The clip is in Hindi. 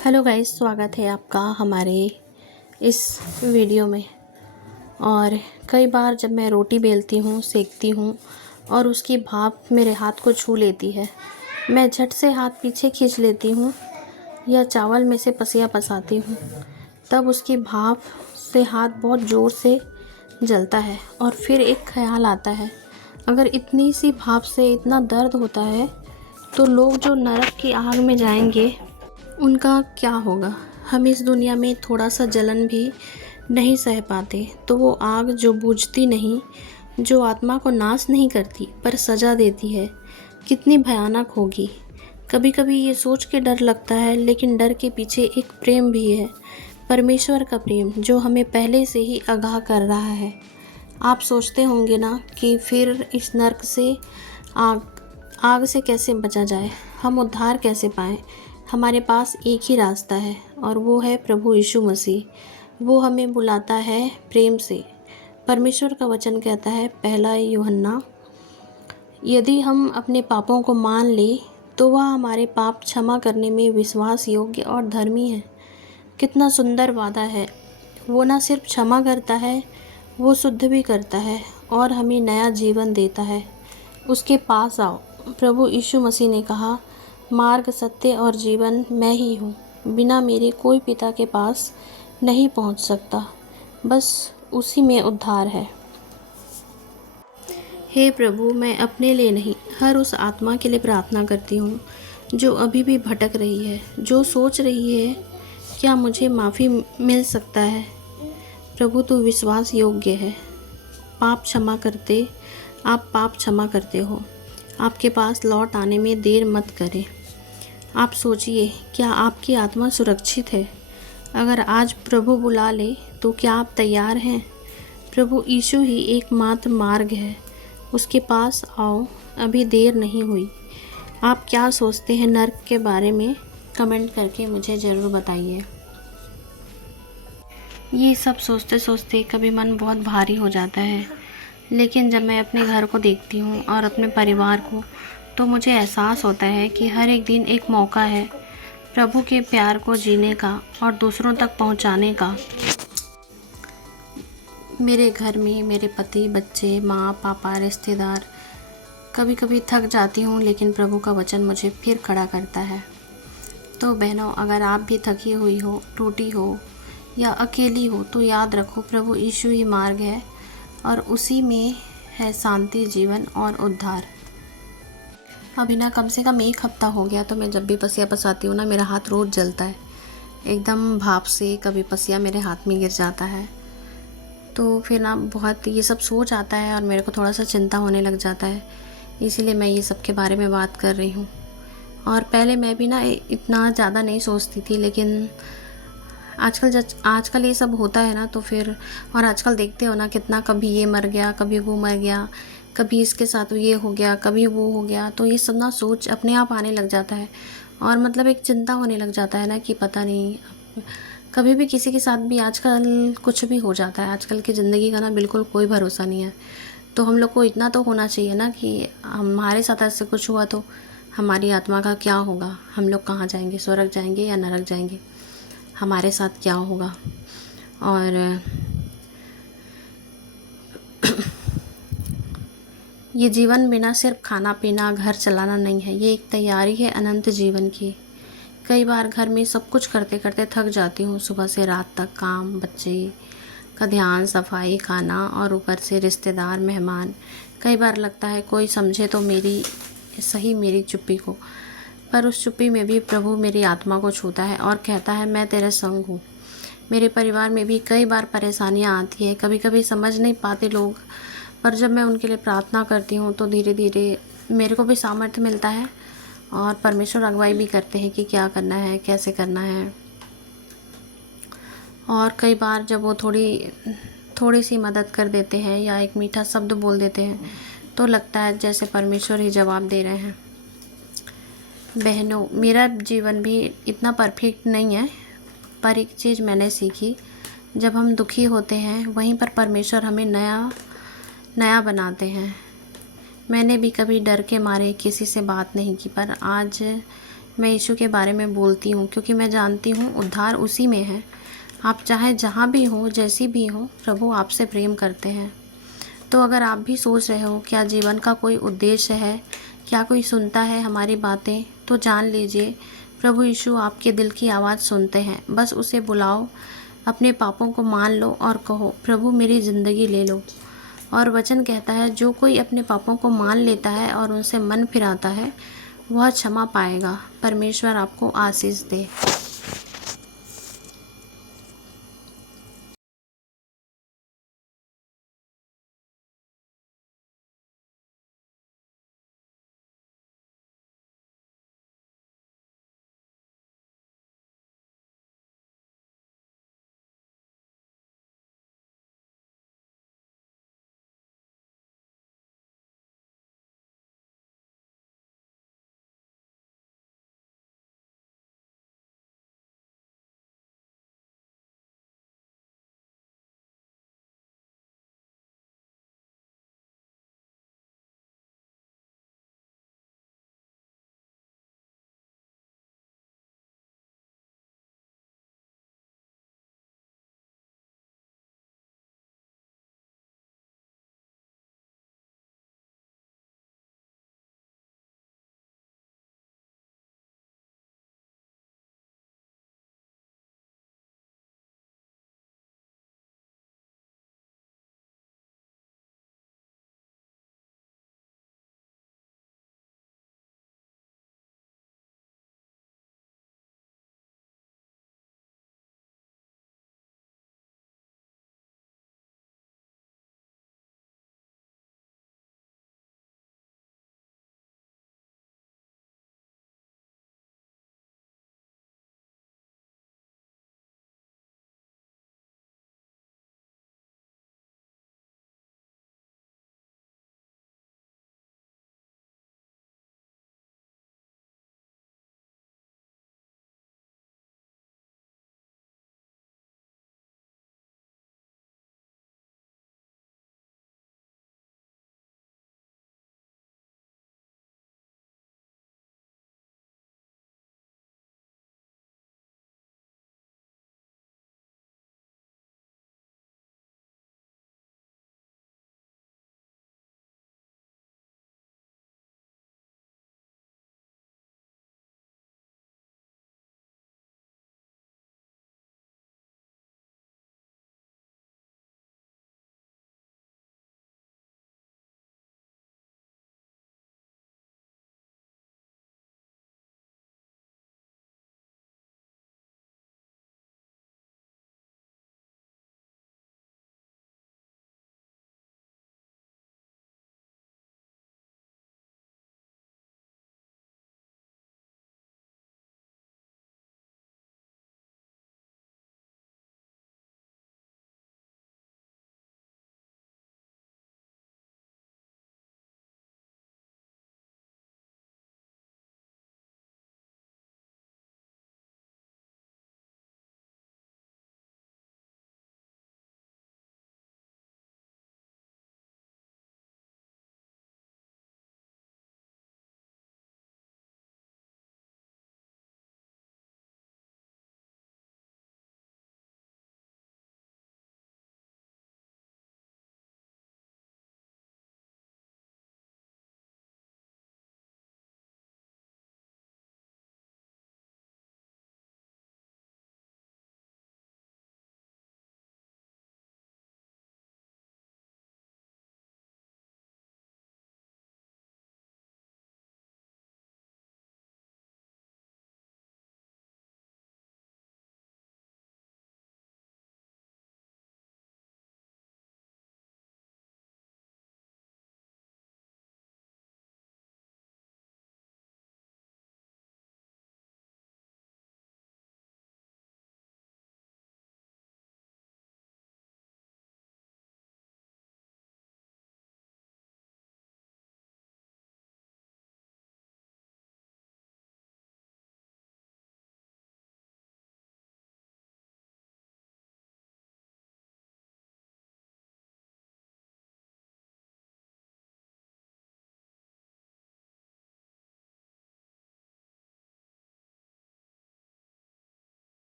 हेलो गाइस, स्वागत है आपका हमारे इस वीडियो में। और कई बार जब मैं रोटी बेलती हूँ, सेकती हूँ और उसकी भाप मेरे हाथ को छू लेती है, मैं झट से हाथ पीछे खींच लेती हूँ या चावल में से पसिया पसाती हूँ। तब उसकी भाप से हाथ बहुत ज़ोर से जलता है और फिर एक ख़्याल आता है, अगर इतनी सी भाप से इतना दर्द होता है तो लोग जो नरक की आग में जाएंगे उनका क्या होगा। हम इस दुनिया में थोड़ा सा जलन भी नहीं सह पाते, तो वो आग जो बुझती नहीं, जो आत्मा को नाश नहीं करती पर सज़ा देती है, कितनी भयानक होगी। कभी कभी ये सोच के डर लगता है, लेकिन डर के पीछे एक प्रेम भी है, परमेश्वर का प्रेम जो हमें पहले से ही आगाह कर रहा है। आप सोचते होंगे ना कि फिर इस नर्क से आग से कैसे बचा जाए, हम उद्धार कैसे पाएँ। हमारे पास एक ही रास्ता है और वो है प्रभु यीशु मसीह। वो हमें बुलाता है प्रेम से। परमेश्वर का वचन कहता है, पहला यूहन्ना, यदि हम अपने पापों को मान लें तो वह हमारे पाप क्षमा करने में विश्वास योग्य और धर्मी है। कितना सुंदर वादा है। वो न सिर्फ क्षमा करता है, वो शुद्ध भी करता है और हमें नया जीवन देता है। उसके पास आओ। प्रभु यीशु मसीह ने कहा, मार्ग, सत्य और जीवन मैं ही हूँ। बिना मेरे कोई पिता के पास नहीं पहुँच सकता। बस उसी में उद्धार है। हे प्रभु, मैं अपने लिए नहीं, हर उस आत्मा के लिए प्रार्थना करती हूँ जो अभी भी भटक रही है, जो सोच रही है क्या मुझे माफ़ी मिल सकता है। प्रभु, तू विश्वास योग्य है। आप पाप क्षमा करते हो। आपके पास लौट आने में देर मत करें। आप सोचिए, क्या आपकी आत्मा सुरक्षित है? अगर आज प्रभु बुला ले तो क्या आप तैयार हैं? प्रभु यीशु ही एकमात्र मार्ग है। उसके पास आओ, अभी देर नहीं हुई। आप क्या सोचते हैं नर्क के बारे में? कमेंट करके मुझे ज़रूर बताइए। ये सब सोचते सोचते कभी मन बहुत भारी हो जाता है, लेकिन जब मैं अपने घर को देखती हूँ और अपने परिवार को, तो मुझे एहसास होता है कि हर एक दिन एक मौका है प्रभु के प्यार को जीने का और दूसरों तक पहुँचाने का। मेरे घर में मेरे पति, बच्चे, माँ, पापा, रिश्तेदार, कभी कभी थक जाती हूँ, लेकिन प्रभु का वचन मुझे फिर खड़ा करता है। तो बहनों, अगर आप भी थकी हुई हो, टूटी हो या अकेली हो, तो याद रखो, प्रभु यीशु ही मार्ग है और उसी में है शांति, जीवन और उद्धार। अभी ना कम से कम 1 हफ्ता हो गया, तो मैं जब भी पसिया पसाती हूँ ना, मेरा हाथ रोज़ जलता है एकदम भाप से। कभी पसिया मेरे हाथ में गिर जाता है, तो फिर ना बहुत ये सब सोच आता है और मेरे को थोड़ा सा चिंता होने लग जाता है। इसीलिए मैं ये सब के बारे में बात कर रही हूँ। और पहले मैं भी ना इतना ज़्यादा नहीं सोचती थी, लेकिन आजकल ये सब होता है ना, तो फिर और आजकल देखते हो ना कितना, कभी ये मर गया, कभी वो मर गया, कभी इसके साथ ये हो गया, कभी वो हो गया, तो ये सब ना सोच अपने आप आने लग जाता है और मतलब एक चिंता होने लग जाता है ना कि पता नहीं कभी भी किसी के साथ भी आजकल कुछ भी हो जाता है। आजकल की ज़िंदगी का ना बिल्कुल कोई भरोसा नहीं है। तो हम लोग को इतना तो होना चाहिए ना कि हमारे साथ ऐसे कुछ हुआ तो हमारी आत्मा का क्या होगा, हम लोग कहाँ जाएंगे, स्वर्ग जाएंगे या नरक जाएंगे, हमारे साथ क्या होगा। और ये जीवन बिना सिर्फ खाना पीना, घर चलाना नहीं है, ये एक तैयारी है अनंत जीवन की। कई बार घर में सब कुछ करते करते थक जाती हूँ, सुबह से रात तक काम, बच्चे का ध्यान, सफाई, खाना और ऊपर से रिश्तेदार, मेहमान। कई बार लगता है कोई समझे तो मेरी चुप्पी को, पर उस चुप्पी में भी प्रभु मेरी आत्मा को छूता है और कहता है, मैं तेरे संग हूँ। मेरे परिवार में भी कई बार परेशानियाँ आती है, कभी कभी समझ नहीं पाते लोग, पर जब मैं उनके लिए प्रार्थना करती हूँ तो धीरे धीरे मेरे को भी सामर्थ्य मिलता है और परमेश्वर अगुवाई भी करते हैं कि क्या करना है, कैसे करना है। और कई बार जब वो थोड़ी सी मदद कर देते हैं या एक मीठा शब्द बोल देते हैं, तो लगता है जैसे परमेश्वर ही जवाब दे रहे हैं। बहनों, मेरा जीवन भी इतना परफेक्ट नहीं है, पर एक चीज़ मैंने सीखी, जब हम दुखी होते हैं वहीं पर परमेश्वर हमें नया बनाते हैं। मैंने भी कभी डर के मारे किसी से बात नहीं की, पर आज मैं यीशु के बारे में बोलती हूँ, क्योंकि मैं जानती हूँ उद्धार उसी में है। आप चाहे जहाँ भी हो, जैसी भी हो, प्रभु आपसे प्रेम करते हैं। तो अगर आप भी सोच रहे हो क्या जीवन का कोई उद्देश्य है, क्या कोई सुनता है हमारी बातें, तो जान लीजिए प्रभु यीशु आपके दिल की आवाज़ सुनते हैं। बस उसे बुलाओ, अपने पापों को मान लो और कहो, प्रभु मेरी ज़िंदगी ले लो। और वचन कहता है, जो कोई अपने पापों को मान लेता है और उनसे मन फिराता है, वह क्षमा पाएगा। परमेश्वर आपको आशीष दे।